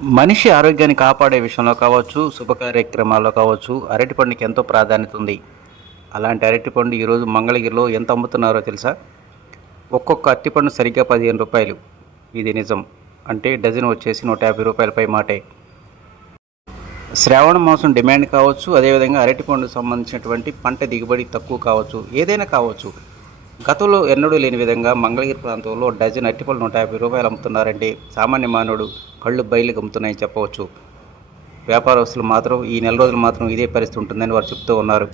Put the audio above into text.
మనిషి ఆరోగ్యాన్ని కాపాడే విషయంలో కావచ్చు, శుభ కార్యక్రమాల్లో కావచ్చు, అరటిపండుకి ఎంతో ప్రాధాన్యత ఉంది. అలాంటి అరటిపండు ఈరోజు మంగళగిరిలో ఎంత అమ్ముతున్నారో తెలుసా? ఒక్కొక్క అరటిపండు సరిగ్గా రూ. 15. ఇది నిజం. అంటే డజన్ వచ్చేసి రూ. 150 పై మాటే. శ్రావణ మాసం డిమాండ్ కావచ్చు, అదేవిధంగా అరటిపండుకు సంబంధించినటువంటి పంట దిగుబడి తక్కువ కావచ్చు, ఏదైనా కావచ్చు. గతంలో ఎన్నడూ లేని విధంగా మంగళగిరి ప్రాంతంలో డజన్ అరటిపళ్ళు రూ. 150 అమ్ముతున్నారంటే సామాన్య మానవుడు కళ్ళు బయలుకి అమ్ముతున్నాయని చెప్పవచ్చు. వ్యాపారస్తులు మాత్రం ఈ నెల రోజులు మాత్రం ఇదే పరిస్థితి ఉంటుందని వారు చెప్తూ ఉన్నారు.